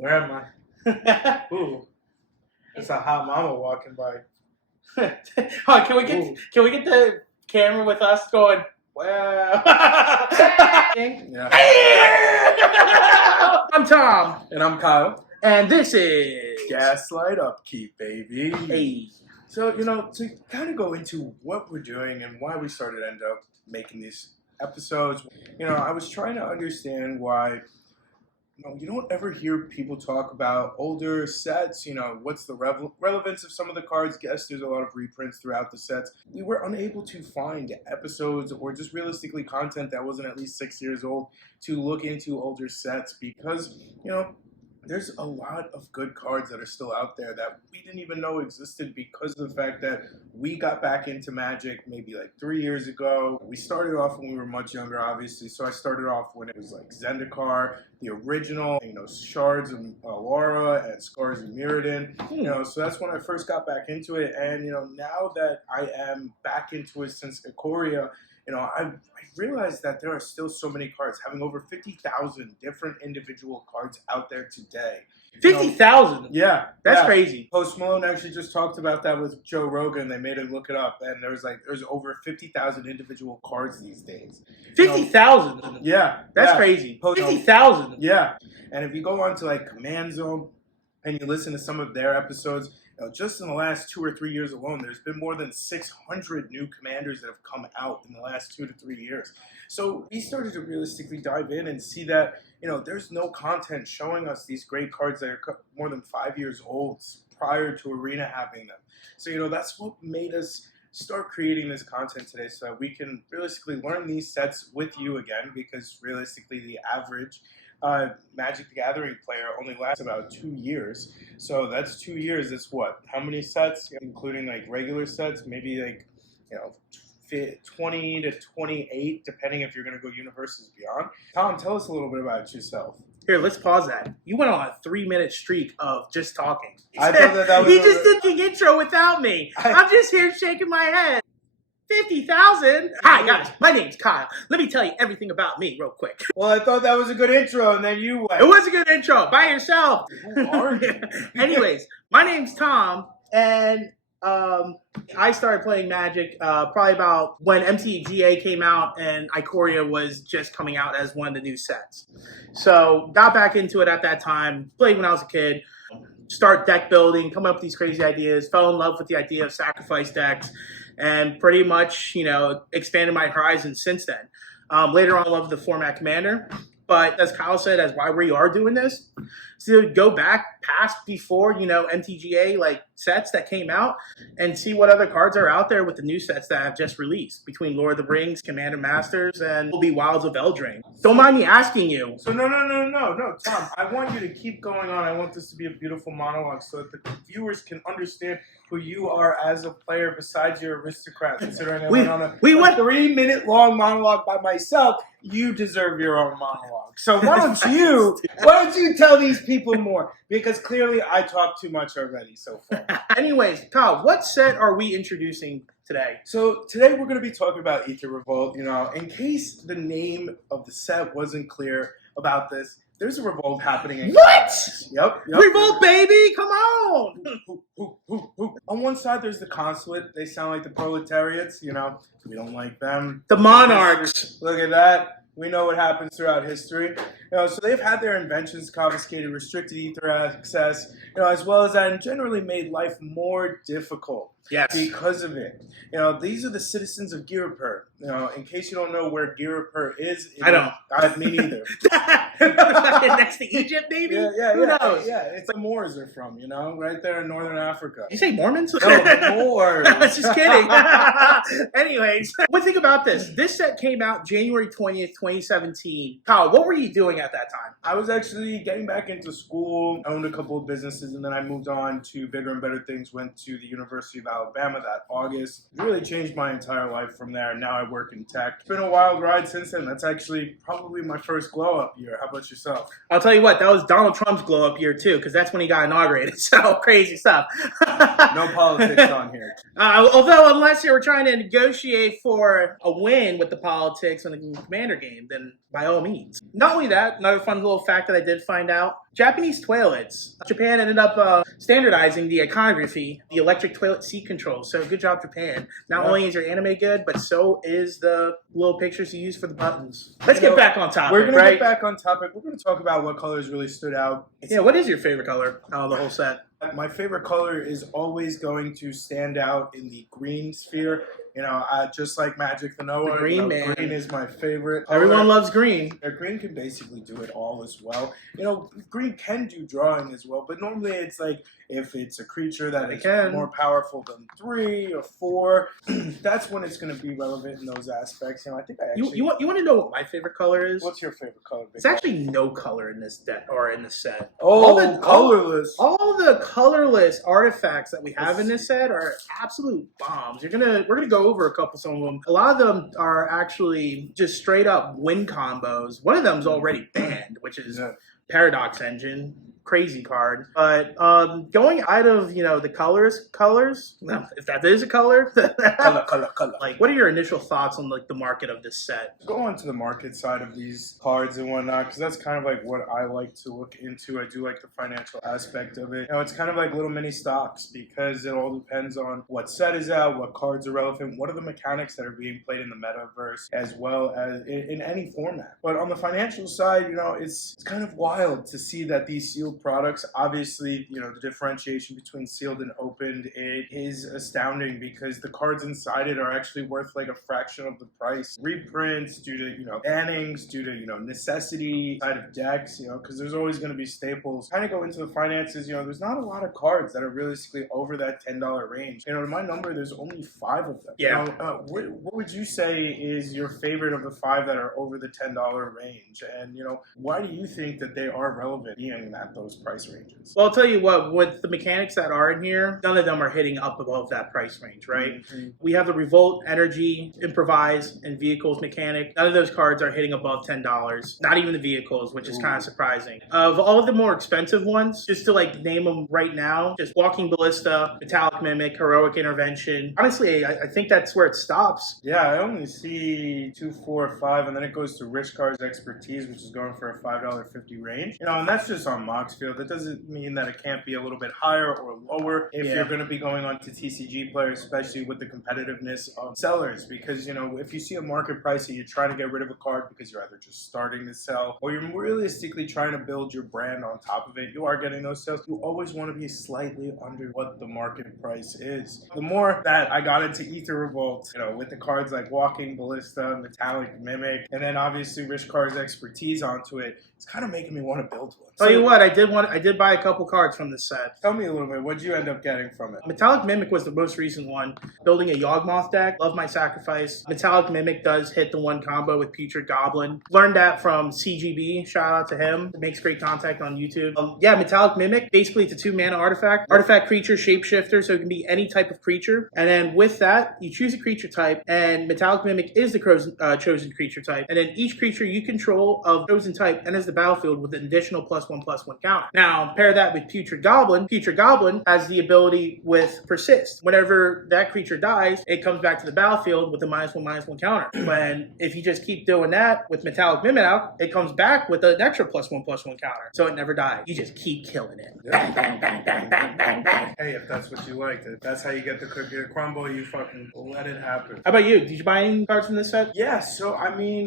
Where am I? Ooh, it's a hot mama walking by. Oh, can we get the camera with us going? Wow. Yeah. I'm Tom, And I'm Kyle. and this is Gaslight Upkeep, baby. Hey. So, to kind of go into what we're doing and why we started end up making these episodes, I was trying to understand why you don't ever hear people talk about older sets, what's the relevance of some of the cards. Yes, there's a lot of reprints throughout the sets. We were unable to find episodes or just realistically content that wasn't at least 6 years old to look into older sets because, there's a lot of good cards that are still out there that we didn't even know existed because of the fact that we got back into Magic maybe like 3 years ago. We started off when we were much younger, obviously. So I started off when it was like Zendikar, the original, Shards of Alara and Scars of Mirrodin. So that's when I first got back into it. And, now that I am back into it since Ikoria, I realized that there are still so many cards, having over 50,000 different individual cards out there today. 50,000? Yeah. That's crazy. Post Malone actually just talked about that with Joe Rogan. They made it look it up, and there's over 50,000 individual cards these days. 50,000? Yeah. That's crazy. 50,000? Yeah. And if you go on to like Command Zone and you listen to some of their episodes, just in the last 2 or 3 years alone, there's been more than 600 new commanders that have come out in the last 2 to 3 years. So we started to realistically dive in and see that, there's no content showing us these great cards that are more than 5 years old prior to Arena having them. So, that's what made us start creating this content today so that we can realistically learn these sets with you again, because realistically the average Magic the Gathering player only lasts about 2 years. So that's 2 years. It's what? How many sets, including like regular sets? Maybe like, 20 to 28, depending if you're going to go Universes Beyond. Tom, tell us a little bit about yourself. Here, let's pause that. You went on a 3-minute streak of just talking. I thought that was He just did the intro without me. I'm just here shaking my head. 50,000? Hi, guys. My name's Kyle. Let me tell you everything about me real quick. Well, I thought that was a good intro, and then you went. It was a good intro. By yourself. Who are you? Anyways, my name's Tom, and I started playing Magic probably about when MTGA came out and Ikoria was just coming out as one of the new sets. So got back into it at that time, played when I was a kid, start deck building, come up with these crazy ideas, fell in love with the idea of sacrifice decks, and pretty much, expanded my horizons since then. Later on, I loved the format Commander. But as Kyle said, as why we are doing this, to go back past before, MTGA like sets that came out and see what other cards are out there with the new sets that have just released between Lord of the Rings, Commander Masters, and will be Wilds of Eldraine. Don't mind me asking you. So no, Tom, I want you to keep going on. I want this to be a beautiful monologue so that the viewers can understand who you are as a player besides your aristocrat. Considering I went on a 3-minute long monologue by myself, you deserve your own monologue. So why don't you tell these people more? Because clearly I talked too much already so far. Anyways, Kyle, what set are we introducing today? So today we're going to be talking about Aether Revolt. In case the name of the set wasn't clear about this, there's a revolt happening in Kaladesh. Yep. Revolt, baby! Come on! On one side, there's the Consulate. They sound like the proletariats. We don't like them. The monarchs. Look at that. We know what happens throughout history. So they've had their inventions confiscated, restricted ether access, as well as that, and generally made life more difficult. Yes. Because of it. These are the citizens of Girapur. In case you don't know where Girapur is. I don't. Me neither. Next to Egypt, maybe? Who knows? Yeah, it's the Moors are from, right there in northern Africa. Did you say Mormons? No, Moors. Just kidding. Anyways, one thing about this. This set came out January 20th, 2017. Kyle, what were you doing at that time? I was actually getting back into school, owned a couple of businesses, and then I moved on to bigger and better things, went to the University of Alabama that August. It really changed my entire life from there. Now I work in tech. It's been a wild ride since then. That's actually probably my first glow-up year. How about yourself? I'll tell you what, that was Donald Trump's glow-up year too, because that's when he got inaugurated. So crazy stuff. No politics on here. Although unless you were trying to negotiate for a win with the politics in the Commander game, then by all means. Not only that, another fun little fact that I did find out, Japanese toilets. Japan ended up standardizing the iconography, the electric toilet seat control. So good job, Japan. Not only is your anime good, but so is the little pictures you use for the buttons. Let's get back on topic, We're going right? to get back on topic. We're going to talk about what colors really stood out. Yeah, what is your favorite color out of the whole set? My favorite color is always going to stand out in the green sphere. You know, just like Magic the Noah, Green, man. Green is my favorite color. Everyone loves green. Green can basically do it all as well. You know, green can do drawing as well, but normally it's like if it's a creature that is more powerful than 3 or 4, that's when it's going to be relevant in those aspects. You know, I think I actually... You want to know what my favorite color is? What's your favorite color? It's actually no color in this deck or in this set. Oh, colorless. All the colorless artifacts that we have in this set are absolute bombs. We're gonna go over a couple some of them. A lot of them are actually just straight up win combos. One of them's already banned, which is Paradox Engine. Crazy card. But going out of, the colors, if that is a color, color. Like, what are your initial thoughts on like the market of this set? Go on to the market side of these cards and whatnot, because that's kind of like what I like to look into. I do like the financial aspect of it. You know, it's kind of like little mini stocks, because it all depends on what set is out, what cards are relevant, what are the mechanics that are being played in the metaverse, as well as in any format. But on the financial side, it's kind of wild to see that these sealed products, obviously, the differentiation between sealed and opened, it is astounding, because the cards inside it are actually worth like a fraction of the price. Reprints due to, bannings, due to, necessity side of decks, because there's always going to be staples. Kind of go into the finances, there's not a lot of cards that are realistically over that $10 range. In my number, there's only 5 of them. Yeah. What would you say is your favorite of the 5 that are over the $10 range? And, why do you think that they are relevant being at those price ranges? Well, I'll tell you what, with the mechanics that are in here, none of them are hitting up above that price range, right? Mm-hmm. We have the Revolt, Energy, Improvise, and Vehicles mechanic. None of those cards are hitting above $10. Not even the vehicles, which is kind of surprising. Of all of the more expensive ones, just to like name them right now, just Walking Ballista, Metallic Mimic, Heroic Intervention. Honestly, I think that's where it stops. Yeah, I only see 2, 4, 5, and then it goes to Rich Car's Expertise, which is going for a $5.50 range. And that's just on Moxfield. That doesn't mean that it can't be a little bit higher or lower if you're going to be going on to TCG players, especially with the competitiveness of sellers. Because, if you see a market price and you're trying to get rid of a card because you're either just starting to sell or you're realistically trying to build your brand on top of it, you are getting those sales. You always want to be slightly under what the market price is. The more that I got into Aether Revolt, with the cards like Walking Ballista, Metallic Mimic, and then obviously Rich Car's Expertise onto it, it's kind of making me want to build one. Tell you what, I did buy a couple cards from this set. Tell me a little bit, what did you end up getting from it? Metallic Mimic was the most recent one. Building a Yawgmoth deck, love my sacrifice. Metallic Mimic does hit the one combo with Putrid Goblin. Learned that from CGB, shout out to him. Makes great contact on YouTube. Metallic Mimic, basically it's a 2-mana artifact. Artifact creature, shapeshifter, so it can be any type of creature. And then with that, you choose a creature type, and Metallic Mimic is the chosen creature type. And then each creature you control of chosen type enters the battlefield with an additional +1/+1 counter. Now, pair that with Putrid Goblin. Putrid Goblin has the ability with Persist. Whenever that creature dies, it comes back to the battlefield with a -1/-1 counter. When if you just keep doing that with Metallic Mimic out, it comes back with an extra +1/+1 counter. So it never dies. You just keep killing it. Bang, bang, bang, bang, bang, bang, bang. Hey, if that's what you like, if that's how you get the cookie to crumble, you fucking let it happen. How about you? Did you buy any cards from this set? Yeah, so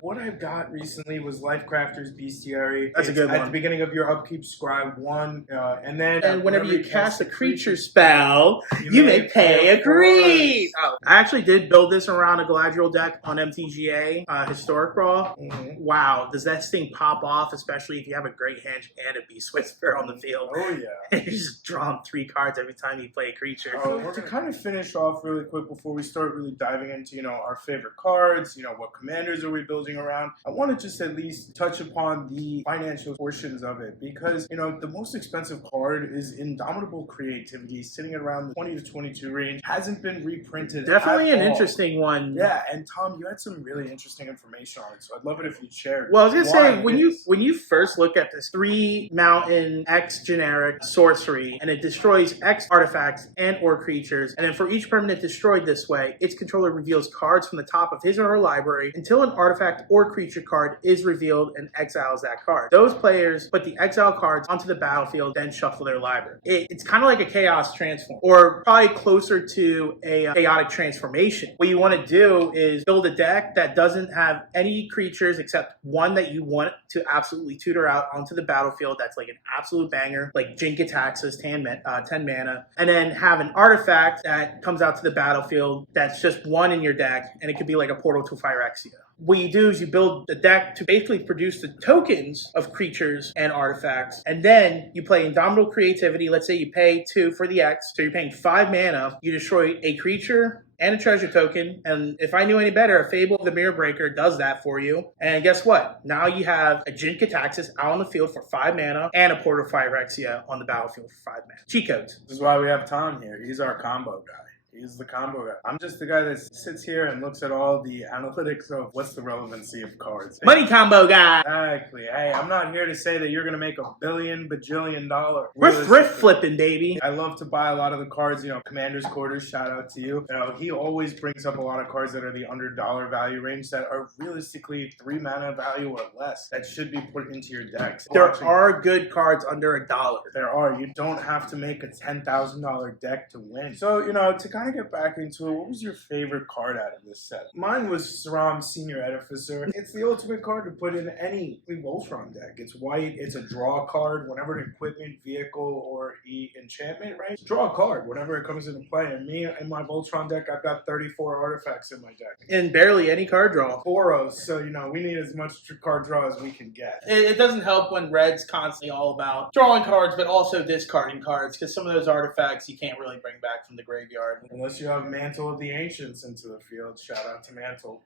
what I got recently was Lifecrafter's Bestiary. That's a good one. At the beginning of your upkeep, scribe 1, and then... And whenever you cast a creature spell, you may pay a green! Oh, I actually did build this around a Galadriel deck on MTGA, Historic Brawl. Mm-hmm. Wow, does that thing pop off, especially if you have a Great Hand and a Beast Whisperer on the field? Oh, yeah. You just draw 3 cards every time you play a creature. To kind of finish off really quick before we start really diving into, our favorite cards, what commanders are we building around, I want to just at least touch upon the financial portions of it, because, You know, the most expensive card is Indomitable Creativity, sitting at around the 20 to 22 range. Hasn't been reprinted. Definitely at an all. interesting one. Yeah, and Tom, you had some really interesting information on it, so I'd love it if you'd share. Well, I was gonna say why it is. when you first look at this 3 mountain X generic sorcery, and it destroys X artifacts and or creatures, and then for each permanent destroyed this way, its controller reveals cards from the top of his or her library until an artifact or creature card is revealed and exiles that card. Those players put the exile cards onto the battlefield, then shuffle their library. It's kind of like a chaos transform, or probably closer to a chaotic transformation. What you want to do is build a deck that doesn't have any creatures except one that you want to absolutely tutor out onto the battlefield. That's like an absolute banger, like Jin-Gitaxias, 10 mana, and then have an artifact that comes out to the battlefield that's just one in your deck, and it could be like a Portal to Phyrexia. What you do is you build the deck to basically produce the tokens of creatures and artifacts, and then you play Indomitable Creativity. Let's say you pay 2 for the X, so you're paying 5 mana. You destroy a creature and a treasure token, and if I knew any better, a Fable of the Mirror Breaker does that for you. And guess what? Now you have a Jin-Gitaxias out on the field for 5 mana and a Portal Phyrexia on the battlefield for 5 mana. Cheat codes. This is why we have Tom here. He's our combo guy. He's the combo guy. I'm just the guy that sits here and looks at all the analytics of what's the relevancy of cards. Money combo guy. Exactly. Hey, I'm not here to say that you're going to make $1 bajillion. We're thrift flipping, baby. I love to buy a lot of the cards, you know, Commander's Quarters, shout out to you. You know, he always brings up a lot of cards that are the under dollar value range that are realistically 3 mana value or less that should be put into your decks. There are good cards under $1. There are. You don't have to make a $10,000 deck to win. So, you know, to kind of get back into it, what was your favorite card out of this set? Mine was Sram Senior Edificer. It's the ultimate card to put in any Voltron deck. It's white, it's a draw card whenever an equipment, vehicle, or enchantment, right? Draw a card whenever it comes into play. And me, in my Voltron deck, I've got 34 artifacts in my deck. And barely any card draw. Boros, so, you know, we need as much card draw as we can get. It doesn't help when Red's constantly all about drawing cards, but also discarding cards, because some of those artifacts you can't really bring back from the graveyard. Unless you have Mantle of the Ancients into the field. Shout out to Mantle.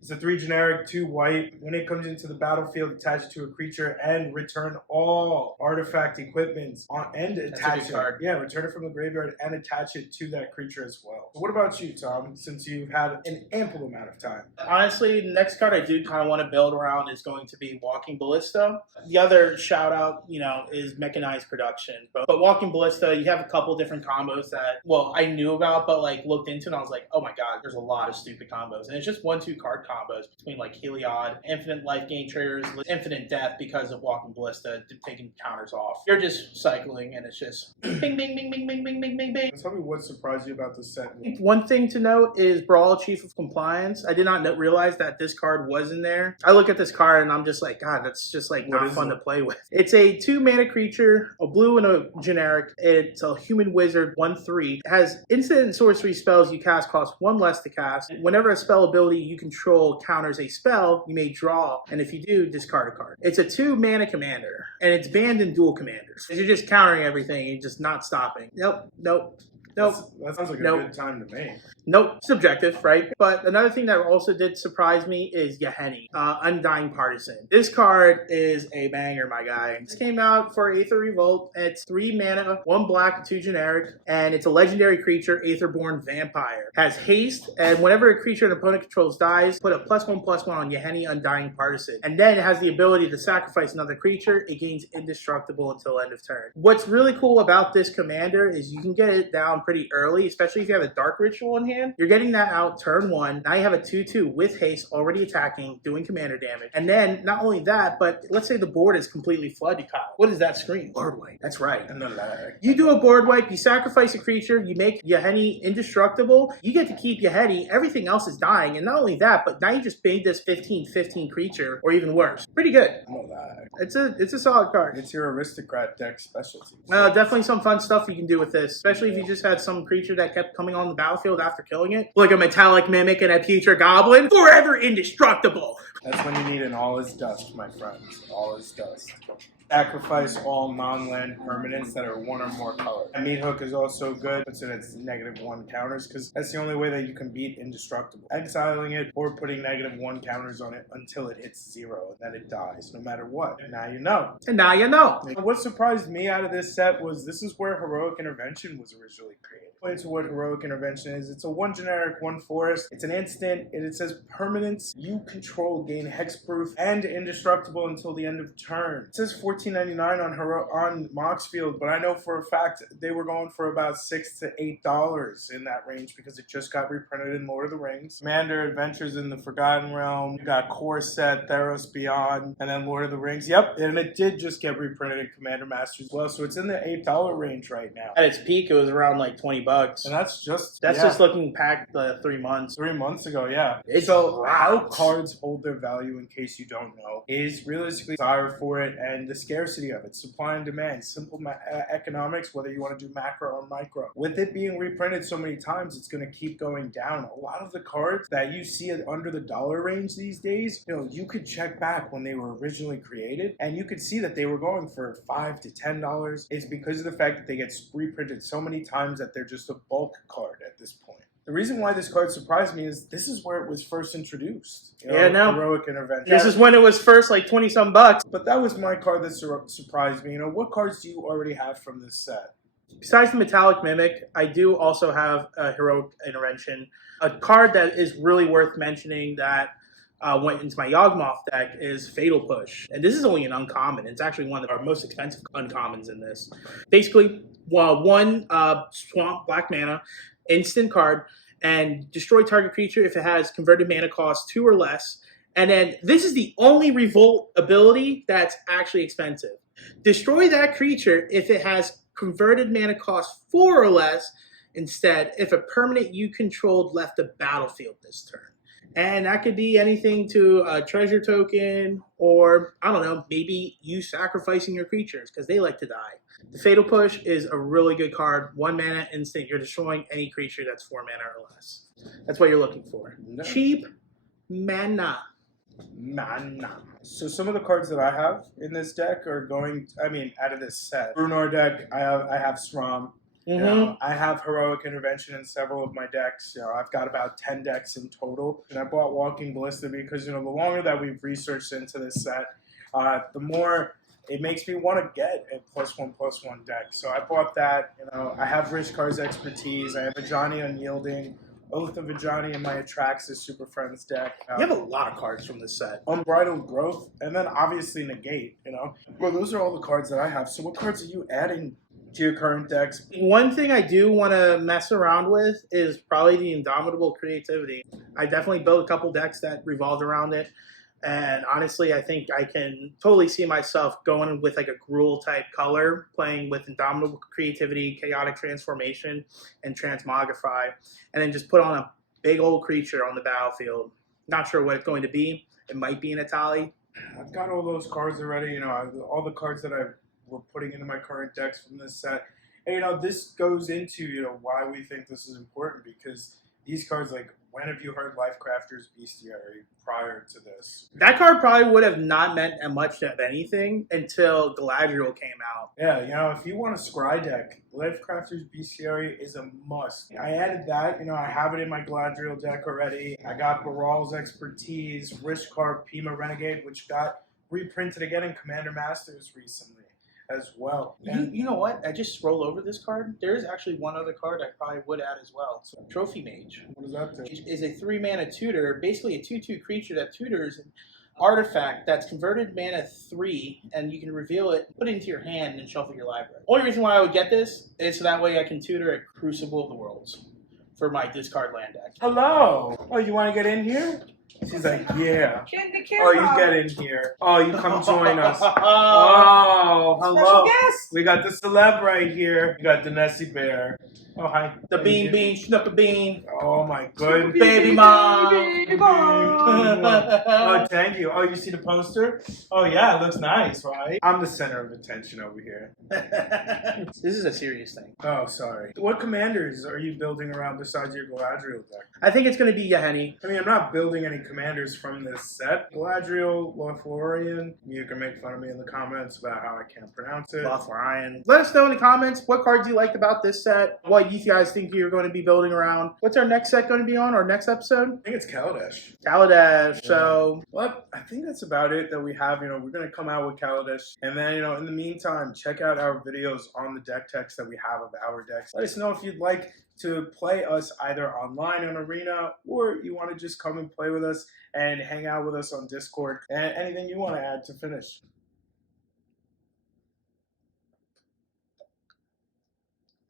It's a 3 generic, 2 white. When it comes into the battlefield, attach it to a creature and return all artifact equipments and attach it. Card. Yeah, return it from the graveyard and attach it to that creature as well. So what about you, Tom, since you've had an ample amount of time? Honestly, the next card I do kind of want to build around is going to be Walking Ballista. The other shout out, you know, is Mechanized Production. But Walking Ballista, you have a couple different combos that, well, I knew about, but like looked into and I was like, oh my god, there's a lot of stupid combos. And it's just 1-2 card combos between like Heliod, infinite life gain triggers, infinite death because of Walking Ballista, taking counters off. You're just cycling and it's just bing, bing, bing, bing, bing, bing, bing, bing, bing. Tell me what surprised you about this set. One thing to note is Brawl Chief of Compliance. I did not realize that this card was in there. I look at this card and I'm just like, God, that's just like not fun to play with. It's a 2 mana creature, a blue and a generic. It's a human wizard, 1/3. It has instant and sorcery spells you cast cost 1 less to cast. Whenever a spell ability you control counters a spell, you may draw, and if you do, discard a card. It's a 2 mana commander, and it's banned in dual commanders. You're just countering everything, you're just not stopping. Nope. That sounds like a good time to me. Nope, subjective, right? But another thing that also did surprise me is Yahenni, Undying Partisan. This card is a banger, my guy. This came out for Aether Revolt. It's 3 mana, 1 black, 2 generic, and it's a legendary creature, Aetherborn Vampire. Has haste, and whenever a creature an opponent controls dies, put a +1/+1 on Yahenni, Undying Partisan. And then it has the ability to sacrifice another creature. It gains indestructible until end of turn. What's really cool about this commander is you can get it down pretty early, especially if you have a Dark Ritual in hand. You're getting that out turn 1. Now you have a 2/2 with haste already attacking, doing commander damage. And then not only that, but let's say the board is completely flooded, Kyle. What does that scream? Board wipe. That's right. And the lag. You do a board wipe, you sacrifice a creature, you make Yahenni indestructible, you get to keep Yahenni, everything else is dying, and not only that, but now you just made this 15/15 creature, or even worse. Pretty good. No lag. It's a solid card. It's your aristocrat deck specialty. Definitely some fun stuff you can do with this, especially if you just had some creature that kept coming on the battlefield after killing it, like a metallic mimic and a putrid goblin, forever indestructible. That's when you need an all is dust, my friends. All is dust. Sacrifice all non-land permanents that are 1 or more colors. And Meat Hook is also good, but it's -1 counters, because that's the only way that you can beat Indestructible. Exiling it or putting -1 counters on it until it hits 0, and then it dies, no matter what. And now you know. And now you know. What surprised me out of this set was this is where Heroic Intervention was originally created. Into what Heroic Intervention is. It's a 1 generic, 1 forest. It's an instant, and it says permanents you control gain hexproof and indestructible until the end of turn. It says $14.99 on Moxfield, but I know for a fact they were going for about $6 to $8 in that range because it just got reprinted in Lord of the Rings. Commander Adventures in the Forgotten Realm. You got Core Set, Theros Beyond, and then Lord of the Rings. Yep, and it did just get reprinted in Commander Masters as well, so it's in the $8 range right now. At its peak, it was around like $20. And that's just just looking back 3 months. 3 months ago, yeah. It's so how cards hold their value, in case you don't know, is realistically desire for it and the scarcity of it. Supply and demand, simple economics, whether you want to do macro or micro. With it being reprinted so many times, it's going to keep going down. A lot of the cards that you see under the dollar range these days, you could check back when they were originally created, and you could see that they were going for $5 to $10. It's because of the fact that they get reprinted so many times that they're just a bulk card at this point. The reason why this card surprised me is this is where it was first introduced. Heroic Intervention. This is when it was first like 20-some bucks. But that was my card that surprised me. What cards do you already have from this set? Besides the Metallic Mimic, I do also have a Heroic Intervention. A card that is really worth mentioning that went into my Yawgmoth deck is Fatal Push. And this is only an uncommon. It's actually one of our most expensive uncommons in this. Basically, one Swamp Black Mana, instant card, and destroy target creature if it has converted mana cost 2 or less. And then this is the only Revolt ability that's actually expensive. Destroy that creature if it has converted mana cost 4 or less, instead if a permanent you controlled left the battlefield this turn. And that could be anything to a treasure token, or, I don't know, maybe you sacrificing your creatures because they like to die. The Fatal Push is a really good card. 1 mana instant, you're destroying any creature that's 4 mana or less. That's what you're looking for. No. Cheap mana. So some of the cards that I have in this deck are out of this set. Brunar deck, I have Srom. I have Heroic Intervention in several of my decks. I've got about 10 decks in total. And I bought Walking Ballista because, the longer that we've researched into this set, the more it makes me want to get a +1/+1 deck. So I bought that. I have Rishkar's Expertise. I have Ajani Unyielding, Oath of Ajani, and my Atraxis Super Friends deck. You have a lot of cards from this set. Unbridled Growth, and then obviously Negate, Well, those are all the cards that I have. So what cards are you adding to your current decks? One thing I do want to mess around with is probably the Indomitable Creativity. I definitely built a couple decks that revolved around it. And honestly, I think I can totally see myself going with like a Gruul type color, playing with Indomitable Creativity, Chaotic Transformation, and Transmogrify, and then just put on a big old creature on the battlefield. Not sure what it's going to be. It might be an Itali. I've got all those cards already. All the cards that we're putting into my current decks from this set. And this goes into why we think this is important, because these cards, when have you heard Lifecrafter's Bestiary prior to this? That card probably would have not meant much of anything until Galadriel came out. Yeah, if you want a scry deck, Lifecrafter's Bestiary is a must. I added that, I have it in my Galadriel deck already. I got Baral's Expertise, Rishkar Pima Renegade, which got reprinted again in Commander Masters recently as well. You know what? I just scrolled over this card. There is actually one other card I probably would add as well. So Trophy Mage. What does that do? Is a 3-mana tutor, basically a 2/2 creature that tutors an artifact that's converted mana 3, and you can reveal it, put it into your hand, and shuffle your library. Only reason why I would get this is so that way I can tutor a Crucible of the Worlds for my discard land deck. Hello! Oh, you want to get in here? She's like, yeah. Oh, you get in here. Oh, you come join us. Oh, hello. We got the celeb right here. You got the Nessie Bear. Oh, hi. The Bean Schnupper Bean. Oh, my goodness. Baby mom. Baby mom. Oh, thank you. Oh, you see the poster? Oh, yeah, it looks nice, right? I'm the center of attention over here. This is a serious thing. Oh, sorry. What commanders are you building around besides your Galadriel deck? I think it's going to be Yahenni. I'm not building any commanders from this set. Galadriel, Lothlorien. You can make fun of me in the comments about how I can't pronounce it. Lothlorien. Let us know in the comments what cards you liked about this set, what you guys think you're going to be building around. What's our next set going to be on, our next episode? I think it's Kaladesh. Kaladesh, Yeah. so... But I think that's about it that we have. We're going to come out with Kaladesh. And then, in the meantime, check out our videos on the deck text that we have of our decks. Let us know if you'd like to play us either online in Arena, or you want to just come and play with us and hang out with us on Discord. And anything you want to add to finish.